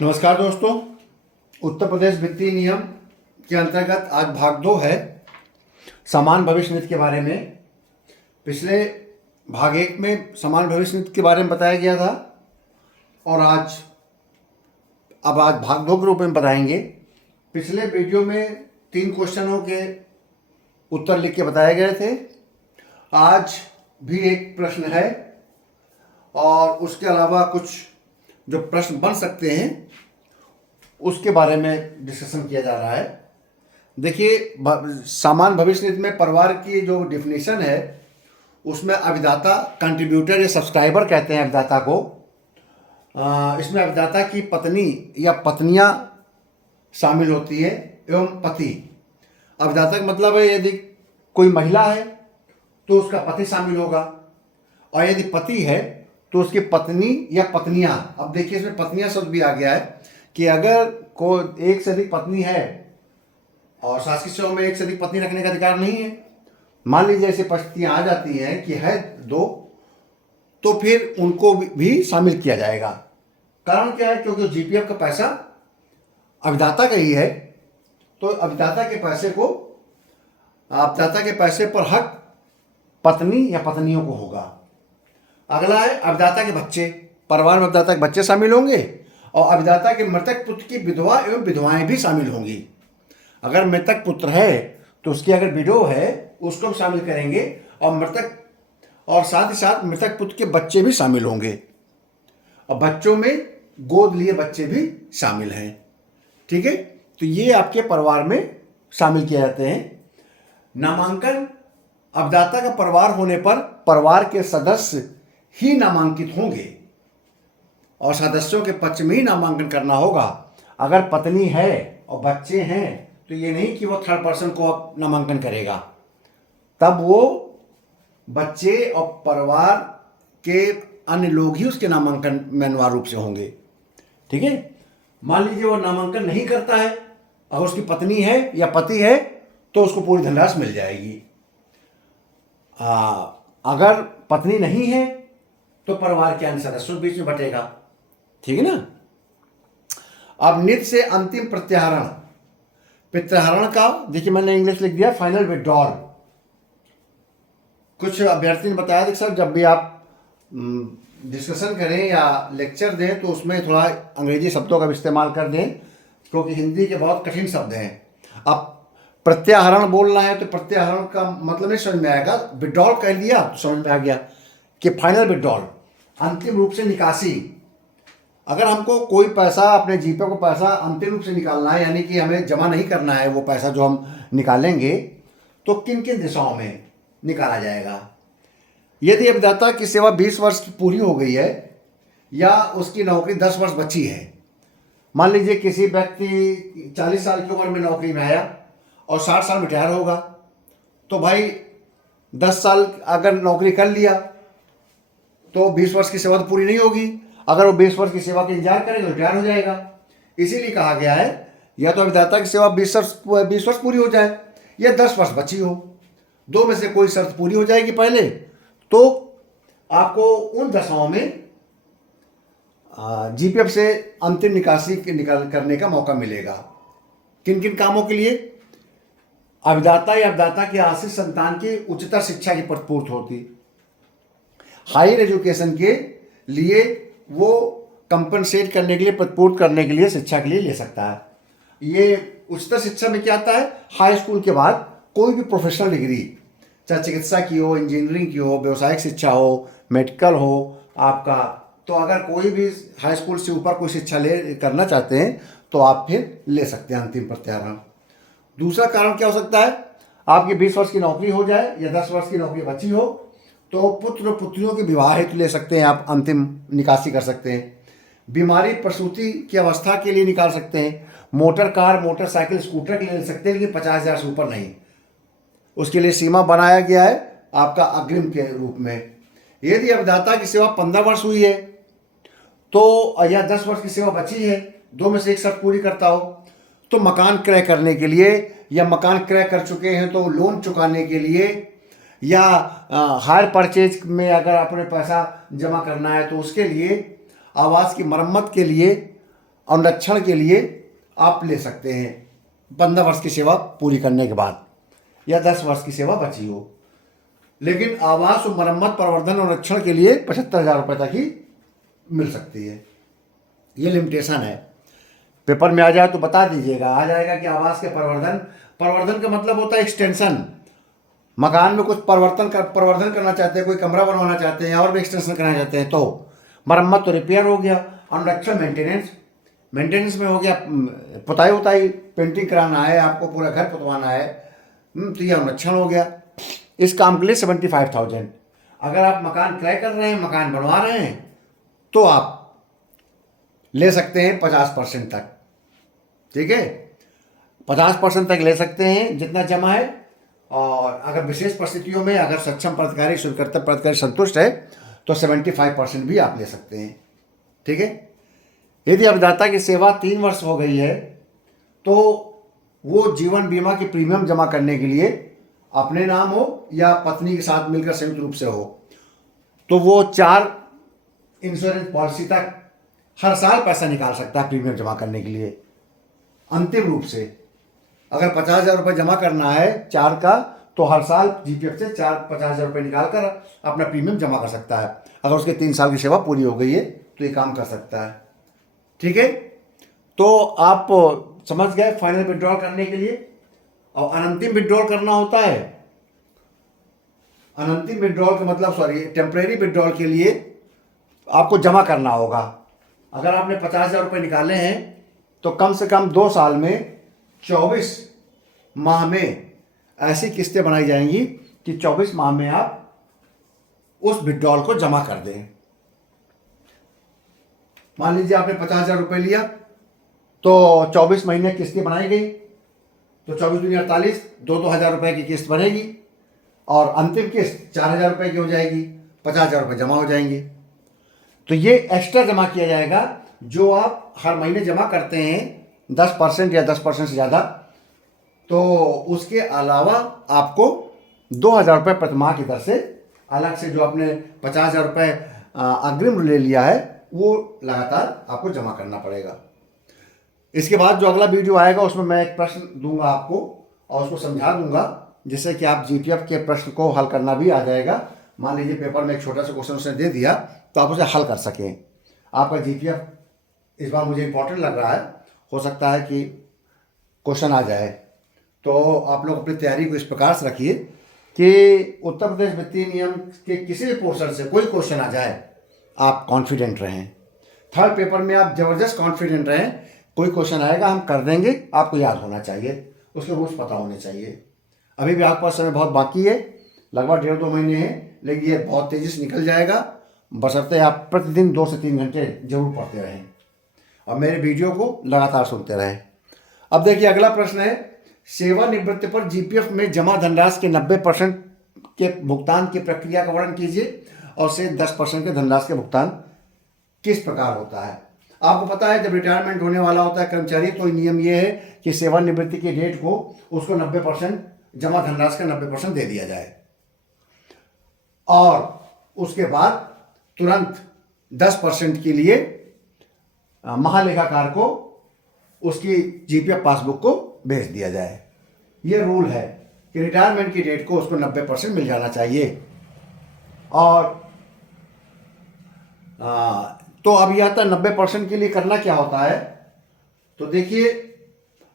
नमस्कार दोस्तों। उत्तर प्रदेश वित्तीय नियम के अंतर्गत आज भाग 2 है समान भविष्य निधि के बारे में। पिछले भाग 1 में समान भविष्य निधि के बारे में बताया गया था और आज भाग 2 के रूप में बताएंगे। पिछले वीडियो में 3 क्वेश्चनों के उत्तर लिख के बताए गए थे। आज भी एक प्रश्न है और उसके अलावा कुछ जो प्रश्न बन सकते हैं उसके बारे में डिस्कशन किया जा रहा है। देखिए, समान भविष्य निधि में परिवार की जो डिफिनीशन है उसमें अभिदाता, कंट्रीब्यूटर या सब्सक्राइबर कहते हैं अभिदाता को। इसमें अभिदाता की पत्नी या पत्नियां शामिल होती है एवं पति। अभिदाता का मतलब है यदि कोई महिला है तो उसका पति शामिल होगा और यदि पति है तो उसकी पत्नी या पत्नियां। अब देखिए, इसमें पत्नियां शब्द भी आ गया है कि अगर कोई एक से अधिक पत्नी है और शासकीय सेवा में एक से अधिक पत्नी रखने का अधिकार नहीं है, मान लीजिए ऐसी परिस्थितियां आ जाती हैं कि है 2, तो फिर उनको भी शामिल किया जाएगा। कारण क्या है? क्योंकि जीपीएफ का पैसा अभिदाता का ही है, तो अभिदाता के पैसे पर हक पत्नी या पत्नियों को होगा। अगला है अभिदाता के बच्चे। परिवार में अभिदाता के बच्चे शामिल होंगे और अभिदाता के मृतक पुत्र की विधवा एवं विधवाएं भी शामिल होंगी। अगर मृतक पुत्र है तो उसकी अगर विडो है उसको भी शामिल करेंगे और साथ ही साथ मृतक पुत्र के बच्चे भी शामिल होंगे और बच्चों में गोद लिए बच्चे भी शामिल हैं। ठीक है, तो ये आपके परिवार में शामिल किए जाते हैं। नामांकन अभिदाता का परिवार होने पर परिवार के सदस्य ही नामांकित होंगे और सदस्यों के पक्ष में ही नामांकन करना होगा। अगर पत्नी है और बच्चे हैं तो ये नहीं कि वो थर्ड पर्सन को नामांकन करेगा, तब वो बच्चे और परिवार के अन्य लोग ही उसके नामांकन में अनिवार्य रूप से होंगे। ठीक है, मान लीजिए वो नामांकन नहीं करता है और उसकी पत्नी है या पति है तो उसको पूरी धनराशि मिल जाएगी। अगर पत्नी नहीं है तो परिवार के अन्य सदस्यों के बीच में बटेगा। ठीक है ना। अब निधि से अंतिम प्रत्याहरण का देखिए, मैंने इंग्लिश लिख दिया फाइनल विड्रॉल। कुछ अभ्यर्थी ने बताया कि सर जब भी आप डिस्कशन करें या लेक्चर दें तो उसमें थोड़ा अंग्रेजी शब्दों का भी इस्तेमाल कर दें, क्योंकि हिंदी के बहुत कठिन शब्द हैं। अब प्रत्याहरण बोलना है तो प्रत्याहरण का मतलब नहीं समझ में आएगा, विड्रॉल कह दिया तो समझ में आ गया कि फाइनल विड्रॉल, अंतिम रूप से निकासी। अगर हमको कोई पैसा, अपने जीपे को पैसा अंतिम रूप से निकालना है, यानी कि हमें जमा नहीं करना है वो पैसा जो हम निकालेंगे, तो किन किन दिशाओं में निकाला जाएगा। यदि अभिदाता की सेवा 20 वर्ष की पूरी हो गई है या उसकी नौकरी 10 वर्ष बची है, मान लीजिए किसी व्यक्ति 40 साल की उम्र में नौकरी में आया और 60 साल में रिटायर होगा, तो भाई 10 साल अगर नौकरी कर लिया तो 20 वर्ष की सेवा तो पूरी नहीं होगी। अगर वो 20 वर्ष की सेवा का इंतजार करेगा तो रिटायर हो जाएगा। इसीलिए कहा गया है या तो अभिदाता की सेवा 20 वर्ष पूरी हो जाए या 10 वर्ष बची हो, दो में से कोई शर्त पूरी हो जाएगी पहले, तो आपको उन दशाओं में जीपीएफ से अंतिम निकासी करने का मौका मिलेगा। किन किन कामों के लिए? अभिदाता या अभिदाता के आश्रित संतान की उच्चतर शिक्षा की प्रतिपूर्ति होती, हायर एजुकेशन के लिए वो कंपनसेट करने के लिए, प्रतिपूर्ति करने के लिए, शिक्षा के लिए ले सकता है। ये उच्चतर शिक्षा में क्या आता है? हाई स्कूल के बाद कोई भी प्रोफेशनल डिग्री, चाहे चिकित्सा की हो, इंजीनियरिंग की हो, व्यवसायिक शिक्षा हो, मेडिकल हो आपका, तो अगर कोई भी हाई स्कूल से ऊपर कोई शिक्षा करना चाहते हैं तो आप फिर ले सकते हैं अंतिम प्रत्याहरण। दूसरा कारण क्या हो सकता है? आपकी 20 वर्ष की नौकरी हो जाए या 10 वर्ष की नौकरी बची हो तो पुत्र पुत्रियों के विवाह हेतु ले सकते हैं, आप अंतिम निकासी कर सकते हैं। बीमारी प्रसूति की अवस्था के लिए निकाल सकते हैं। मोटर कार, मोटरसाइकिल, स्कूटर के लिए ले सकते हैं, लेकिन 50,000 से ऊपर नहीं। उसके लिए सीमा बनाया गया है आपका अग्रिम के रूप में। यदि अभिदाता की सेवा 15 वर्ष हुई है तो या 10 वर्ष की सेवा बची है, दो में से एक शर्त पूरी करता हो, तो मकान क्रय करने के लिए या मकान क्रय कर चुके हैं तो लोन चुकाने के लिए या हायर परचेज में अगर अपने पैसा जमा करना है तो उसके लिए, आवास की मरम्मत के लिए अनुरक्षण के लिए आप ले सकते हैं 15 वर्ष की सेवा पूरी करने के बाद, या 10 वर्ष की सेवा बची हो। लेकिन आवास और मरम्मत प्रवर्धन और रक्षण के लिए 75,000 रुपये तक ही मिल सकती है। ये लिमिटेशन है। पेपर में आ जाए तो बता दीजिएगा, आ जाएगा कि आवास के प्रवर्धन का मतलब होता है एक्सटेंशन। मकान में कुछ प्रवर्धन करना चाहते हैं, कोई कमरा बनवाना चाहते हैं और भी एक्सटेंशन करना चाहते हैं, तो मरम्मत तो रिपेयर हो गया। अनुरक्षण मेंटेनेंस में हो गया, पुताई पेंटिंग कराना है, आपको पूरा घर पुतवाना है, तो यह अनुरक्षण हो गया। इस काम के लिए 75,000। अगर आप मकान क्रय कर रहे हैं, मकान बनवा रहे हैं, तो आप ले सकते हैं 50% तक। ठीक है, 50% तक ले सकते हैं जितना जमा है। और अगर विशेष परिस्थितियों में अगर सक्षम प्राधिकारी स्वीकृत प्राधिकारी संतुष्ट है तो 75% भी आप ले सकते हैं। ठीक है, यदि अभिदाता की सेवा 3 वर्ष हो गई है तो वो जीवन बीमा की प्रीमियम जमा करने के लिए अपने नाम हो या पत्नी के साथ मिलकर संयुक्त रूप से हो, तो वो 4 इंश्योरेंस पॉलिसी तक हर साल पैसा निकाल सकता है प्रीमियम जमा करने के लिए। अंतिम रूप से अगर 50,000 रुपये जमा करना है 4 का, तो हर साल जीपीएफ से 50,000 रुपये निकाल कर अपना प्रीमियम जमा कर सकता है। अगर उसके 3 साल की सेवा पूरी हो गई है तो ये काम कर सकता है। ठीक है, तो आप समझ गए फाइनल विड्रॉल करने के लिए। और अनंतिम विड्रॉल करना होता है। अनंतिम विड्रॉल का मतलब टेम्परेरी विड्रॉल के लिए आपको जमा करना होगा। अगर आपने 50,000 रुपये निकाले हैं तो कम से कम 2 साल में 24 माह में ऐसी किस्तें बनाई जाएंगी कि 24 माह में आप उस विड्रॉल को जमा कर दें। मान लीजिए आपने 50,000 रुपये लिया तो 24 महीने किस्तें बनाई गई, तो 24 दूनी 48, 2,000 रुपये की किस्त बनेगी और अंतिम किस्त 4,000 रुपये की हो जाएगी, 50,000 रुपये जमा हो जाएंगी। तो ये एक्स्ट्रा जमा किया जाएगा जो आप हर महीने जमा करते हैं 10% या 10% से ज़्यादा, तो उसके अलावा आपको 2,000 रुपये प्रति माह की दर से अलग से जो आपने 50,000 रुपये अग्रिम ले लिया है वो लगातार आपको जमा करना पड़ेगा। इसके बाद जो अगला वीडियो आएगा उसमें मैं एक प्रश्न दूंगा आपको और उसको समझा दूंगा, जिससे कि आप जीपीएफ के प्रश्न को हल करना भी आ जाएगा। मान लीजिए पेपर में एक छोटा सा क्वेश्चन उसने दे दिया तो आप उसे हल कर सकें। आपका जीपीएफ इस बार मुझे इम्पोर्टेंट लग रहा है, हो सकता है कि क्वेश्चन आ जाए। तो आप लोग अपनी तैयारी को इस प्रकार से रखिए कि उत्तर प्रदेश वित्तीय नियम के किसी भी पोर्शन से कोई क्वेश्चन आ जाए आप कॉन्फिडेंट रहें। थर्ड पेपर में आप ज़बरदस्त कॉन्फिडेंट रहें, कोई क्वेश्चन आएगा हम कर देंगे, आपको याद होना चाहिए, उसके रूल्स पता होने चाहिए। अभी भी आपके पास समय बहुत बाकी है, लगभग 1.5-2 महीने हैं, लेकिन ये बहुत तेज़ी से निकल जाएगा, बशर्ते आप प्रतिदिन 2 से 3 घंटे जरूर पढ़ते रहें और मेरे वीडियो को लगातार सुनते रहें। अब देखिए अगला प्रश्न है, सेवानिवृत्ति पर जीपीएफ में जमा धनराशि के 90% के भुगतान की प्रक्रिया का वर्णन कीजिए और से 10% के धनराशि के भुगतान किस प्रकार होता है। आपको पता है जब रिटायरमेंट होने वाला होता है कर्मचारी तो नियम ये है कि सेवानिवृत्ति की डेट को उसको 90% जमा धनराशि का 90% दे दिया जाए और उसके बाद तुरंत 10% के लिए महालेखाकार को उसकी जीपीएफ पासबुक को भेज दिया जाए। ये रूल है कि रिटायरमेंट की डेट को उसको 90% मिल जाना चाहिए। और तो अब यह था 90% के लिए करना क्या होता है। तो देखिए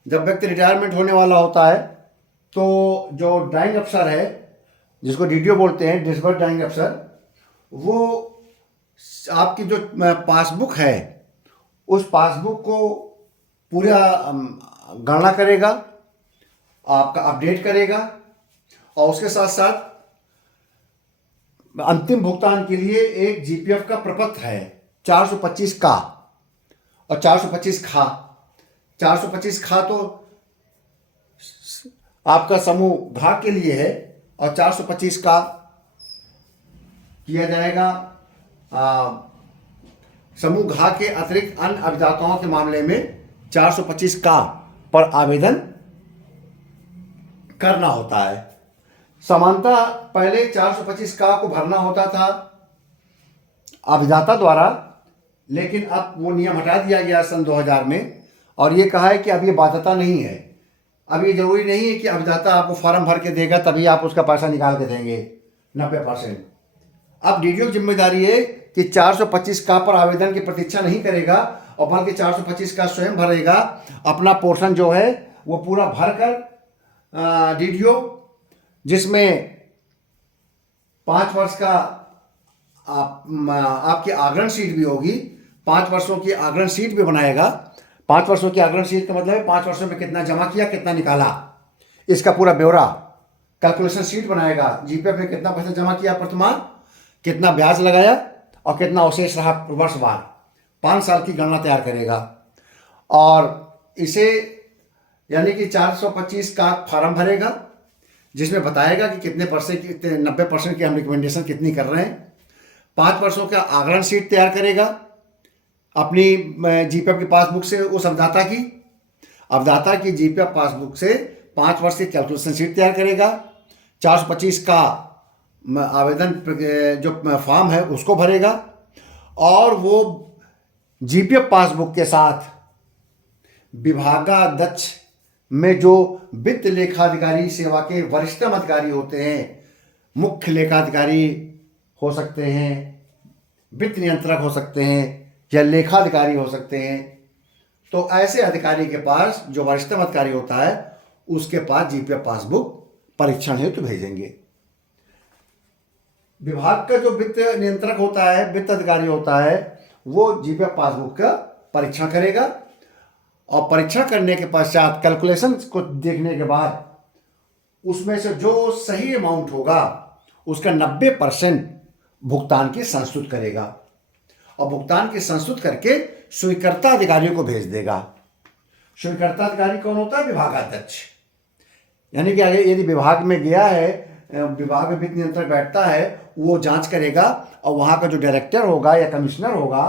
जब व्यक्ति रिटायरमेंट होने वाला होता है तो जो ड्राइंग अफसर है जिसको डीडीओ बोलते हैं, डिस्बर्स ड्राइंग अफसर, वो आपकी जो पासबुक है उस पासबुक को पूरा गणना करेगा, आपका अपडेट करेगा और उसके साथ साथ अंतिम भुगतान के लिए एक जीपीएफ का प्रपत्र है 425 का और 425 खा। 425 खा तो आपका समूह घा के लिए है और 425 का किया जाएगा समूह घा के अतिरिक्त अन्य अभिदाताओं के मामले में 425 का पर आवेदन करना होता है। समानता पहले 425 का को भरना होता था अभिदाता द्वारा, लेकिन अब वो नियम हटा दिया गया सन 2000 में, और ये कहा है कि अब ये बाध्यता नहीं है। अब ये जरूरी नहीं है कि अभिदाता आपको फॉर्म भर के देगा तभी आप उसका पैसा निकाल के देंगे 90%। अब डीडीओ की जिम्मेदारी है कि 425 का पर आवेदन की प्रतीक्षा नहीं करेगा, और बल्कि 425 का स्वयं भरेगा। अपना पोर्शन जो है वो पूरा भर कर डीडीओ, जिसमें 5 वर्ष का आपकी आगरण शीट भी होगी, 5 वर्षों की आगरण शीट भी बनाएगा। 5 वर्षों की आगरण शीट का मतलब है 5 वर्षों में कितना जमा किया, कितना निकाला, इसका पूरा ब्यौरा कैलकुलेशन शीट बनाएगा। जीपीएफ में कितना पैसा जमा किया वर्तमान, कितना ब्याज लगाया और कितना अवशेष रहा वर्षवार, 5 साल की गणना तैयार करेगा। और इसे यानी कि 425 का फॉर्म भरेगा, जिसमें बताएगा कि कितने परसेंट, कितने 90% की हम रिकमेंडेशन कितनी कर रहे हैं। 5 वर्षों का आगरण शीट तैयार करेगा अपनी जीपीएफ की पासबुक से, उस अवदाता की जीपीएफ पासबुक से 5 वर्ष की कैलकुलेशन शीट तैयार करेगा। 425 का आवेदन जो फॉर्म है उसको भरेगा, और वो जीपीएफ पासबुक के साथ विभागाध्यक्ष में जो वित्त लेखाधिकारी सेवा के वरिष्ठतम अधिकारी होते हैं, मुख्य लेखाधिकारी हो सकते हैं, वित्त नियंत्रक हो सकते हैं, या लेखाधिकारी हो सकते हैं, तो ऐसे अधिकारी के पास, जो वरिष्ठतम अधिकारी होता है उसके पास जीपीएफ पासबुक परीक्षण हेतु भेजेंगे। विभाग का जो वित्त नियंत्रक होता है, वित्त अधिकारी होता है, वो जीपीएफ पासबुक का परीक्षण करेगा, और परीक्षण करने के पश्चात कैलकुलेशन को देखने के बाद उसमें से जो सही अमाउंट होगा उसका 90% भुगतान की संस्तुत करेगा, और भुगतान की संस्तुत करके स्वीकृता अधिकारियों को भेज देगा। स्वीकृता अधिकारी कौन होता है? विभागाध्यक्ष। यानी कि आगे यदि विभाग में गया है, विभाग में वित्त नियंत्रक बैठता है, वो जांच करेगा, और वहाँ का जो डायरेक्टर होगा या कमिश्नर होगा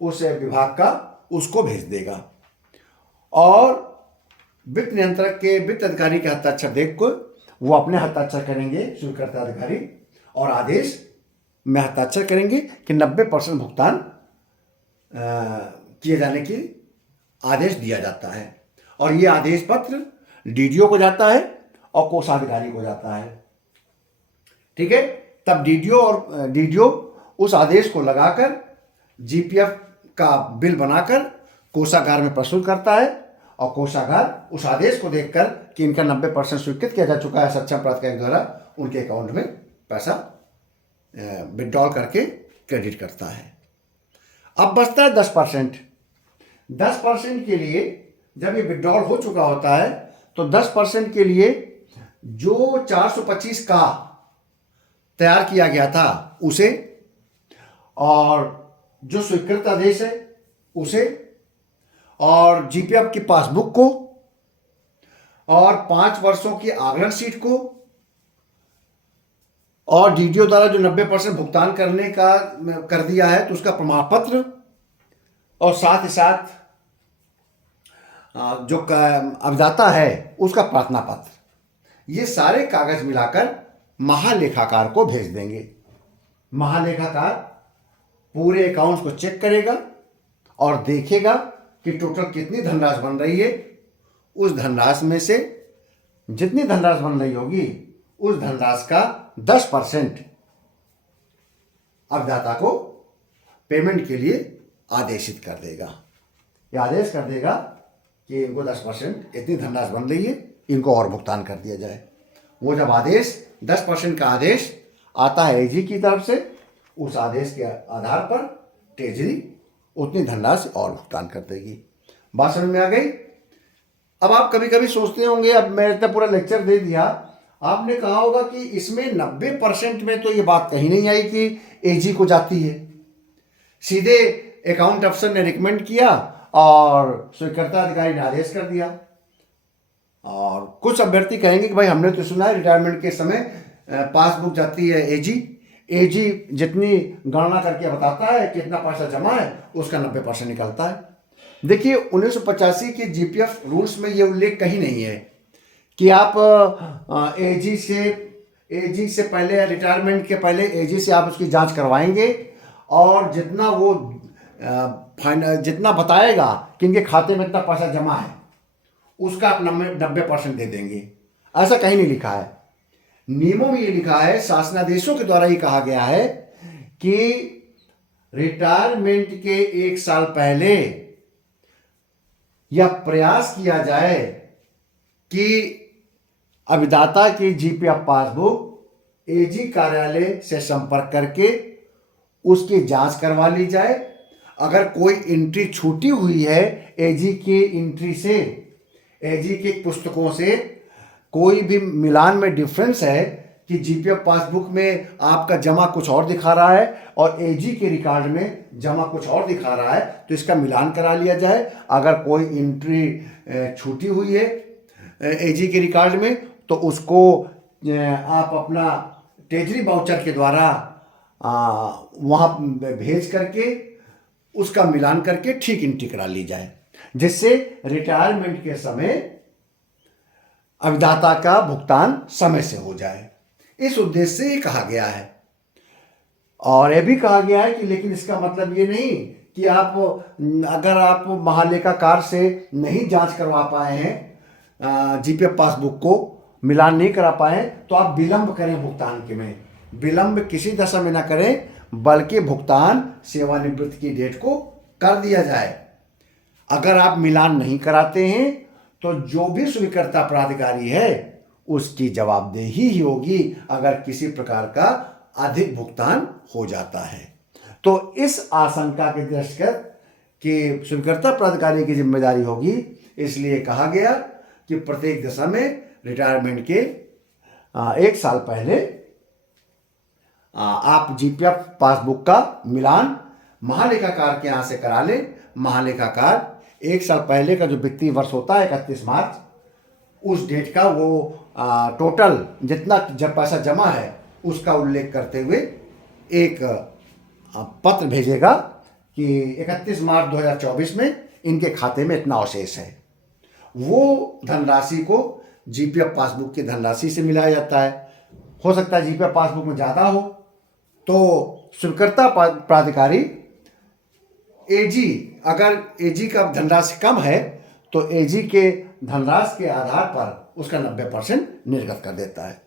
उस विभाग का, उसको भेज देगा। और वित्त नियंत्रक के, वित्त अधिकारी के हस्ताक्षर देख को वो अपने हस्ताक्षर करेंगे स्वीकृता अधिकारी, और आदेश में हस्ताक्षर करेंगे कि 90% भुगतान किए जाने की आदेश दिया जाता है। और ये आदेश पत्र डीडीओ को जाता है और कोषाधिकारी को जाता है। ठीक है, तब डीडीओ उस आदेश को लगाकर जीपीएफ का बिल बनाकर कोषागार में प्रस्तुत करता है, और कोषागार उस आदेश को देखकर कि इनका 90% स्वीकृत किया जा चुका है सक्षम प्राधिकारी द्वारा, उनके अकाउंट में पैसा विड्रॉल करके क्रेडिट करता है। अब बचता है 10%। 10% के लिए जब ये विड्रॉल हो चुका होता है तो 10% के लिए जो 425 का तैयार किया गया था उसे, और जो स्वीकृत आदेश है उसे, और जीपीएफ की पासबुक को, और 5 वर्षों की आगरण शीट को, और डीडीओ द्वारा जो 90% भुगतान करने का कर दिया है तो उसका प्रमाण पत्र, और साथ ही साथ जो अभिदाता है उसका प्रार्थना पत्र, ये सारे कागज मिलाकर महालेखाकार को भेज देंगे। महालेखाकार पूरे अकाउंट्स को चेक करेगा और देखेगा कि टोटल कितनी धनराशि बन रही है। उस धनराशि में से जितनी धनराशि बन रही होगी उस धनराशि का 10% अभिदाता को पेमेंट के लिए आदेशित कर देगा। यह आदेश कर देगा कि इनको 10% इतनी धनराशि बन रही है, इनको और भुगतान कर दिया जाए। वो जब आदेश 10% का आदेश आता है एजी की तरफ से, उस आदेश के आधार पर ट्रेजरी उतनी धनराशि और भुगतान कर देगी। बात समझ में आ गई? अब आप कभी कभी सोचते होंगे, अब मैंने इतना पूरा लेक्चर दे दिया, आपने कहा होगा कि इसमें 90% में तो ये बात कहीं नहीं आई कि एजी को जाती है। सीधे अकाउंट अफसर ने रिकमेंड किया और स्वीकृता अधिकारी ने आदेश कर दिया। और कुछ अभ्यर्थी कहेंगे कि भाई हमने तो सुना है रिटायरमेंट के समय पासबुक जाती है एजी जितनी गणना करके बताता है कितना पैसा जमा है उसका 90% निकलता है। देखिए 1985 के जीपीएफ रूल्स में ये उल्लेख कहीं नहीं है कि आप एजी से पहले, रिटायरमेंट के पहले एजी से आप उसकी जांच करवाएंगे और जितना वो जितना बताएगा कि इनके खाते में इतना पैसा जमा है, उसका आप 90% दे देंगे। ऐसा कहीं नहीं लिखा है। नियमों में ये लिखा है, शासनादेशों के द्वारा ये कहा गया है कि रिटायरमेंट के 1 साल पहले यह प्रयास किया जाए कि अभिदाता की जीपीएफ पासबुक एजी कार्यालय से संपर्क करके उसकी जांच करवा ली जाए। अगर कोई एंट्री छूटी हुई है एजी के एंट्री से, एजी की पुस्तकों से कोई भी मिलान में डिफरेंस है कि जीपीएफ पासबुक में आपका जमा कुछ और दिखा रहा है और एजी के रिकॉर्ड में जमा कुछ और दिखा रहा है, तो इसका मिलान करा लिया जाए। अगर कोई एंट्री छूटी हुई है एजी के रिकॉर्ड में तो उसको आप अपना ट्रेजरी वाउचर के द्वारा वहाँ भेज करके उसका मिलान करके ठीक एंट्री करा ली जाए, जिससे रिटायरमेंट के समय अभिदाता का भुगतान समय से हो जाए। इस उद्देश्य से ये कहा गया है। और यह भी कहा गया है कि लेकिन इसका मतलब ये नहीं कि आप अगर आप महालेखाकार से नहीं जांच करवा पाए हैं, जीपीएफ पासबुक को मिलान नहीं करा पाए, तो आप विलंब करें भुगतान के में। विलंब किसी दशा में ना करें, बल्कि भुगतान सेवानिवृत्ति की डेट को कर दिया जाए। अगर आप मिलान नहीं कराते हैं तो जो भी स्वीकृता प्राधिकारी है उसकी जवाबदेही ही होगी अगर किसी प्रकार का अधिक भुगतान हो जाता है। तो इस आशंका के दृष्टिगत कि स्वीकृता प्राधिकारी की जिम्मेदारी होगी, इसलिए कहा गया कि प्रत्येक दशा में रिटायरमेंट के 1 साल पहले आप जीपीएफ पासबुक का मिलान महालेखाकार के यहाँ से करा लें। महालेखाकार 1 साल पहले का जो वित्तीय वर्ष होता है 31 मार्च, उस डेट का वो टोटल जितना जब पैसा जमा है उसका उल्लेख करते हुए एक पत्र भेजेगा कि 31 मार्च 2024 में इनके खाते में इतना अवशेष है। वो धनराशि को जीपीएफ पासबुक की धनराशि से मिलाया जाता है। हो सकता है जीपीएफ पासबुक में ज़्यादा हो तो स्वीकृता प्राधिकारी एजी, अगर एजी का धनराशि कम है तो एजी के धनराशि के आधार पर उसका 90% निर्गत कर देता है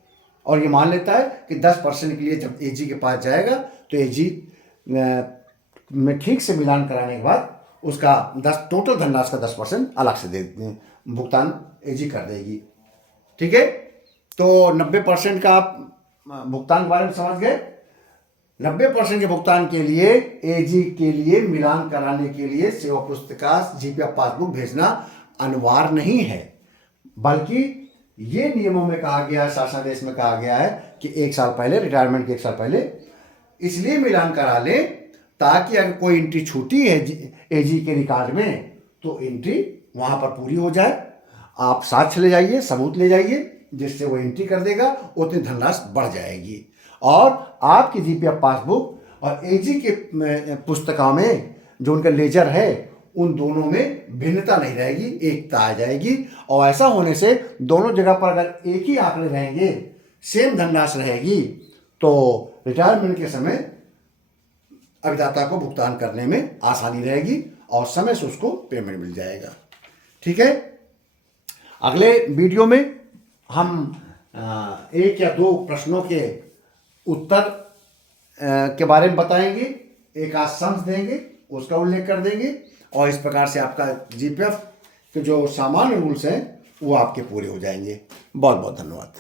और ये मान लेता है कि 10% के लिए जब एजी के पास जाएगा तो एजी में ठीक से मिलान कराने के बाद उसका टोटल धनराशि का 10% अलग से दे भुगतान एजी कर देगी। ठीक है, तो 90% का आप भुगतान के बारे में समझ गए। 90% के भुगतान के लिए एजी के लिए मिलान कराने के लिए सेवा पुस्तिका जीपीएफ पासबुक भेजना अनिवार्य नहीं है, बल्कि ये नियमों में कहा गया है, शासनादेश में कहा गया है कि 1 साल पहले, रिटायरमेंट के 1 साल पहले इसलिए मिलान करा लें ताकि अगर कोई एंट्री छूटी है एजी के रिकॉर्ड में तो एंट्री वहाँ पर पूरी हो जाए। आप साक्ष्य ले जाइए, सबूत ले जाइए, जिससे वो एंट्री कर देगा, उतनी धनराशि बढ़ जाएगी और आपकी जीपीएफ पासबुक और एजी के पुस्तिका में जो उनका लेजर है उन दोनों में भिन्नता नहीं रहेगी, एकता आ जाएगी। और ऐसा होने से दोनों जगह पर अगर एक ही आंकड़े रहेंगे, सेम धनराशि रहेगी, तो रिटायरमेंट के समय अभिदाता को भुगतान करने में आसानी रहेगी और समय से उसको पेमेंट मिल जाएगा। ठीक है, अगले वीडियो में हम 1 या 2 प्रश्नों के उत्तर के बारे में बताएंगे, एक आध समझ देंगे, उसका उल्लेख कर देंगे और इस प्रकार से आपका जीपीएफ के जो सामान्य रूल्स हैं वो आपके पूरे हो जाएंगे। बहुत बहुत धन्यवाद।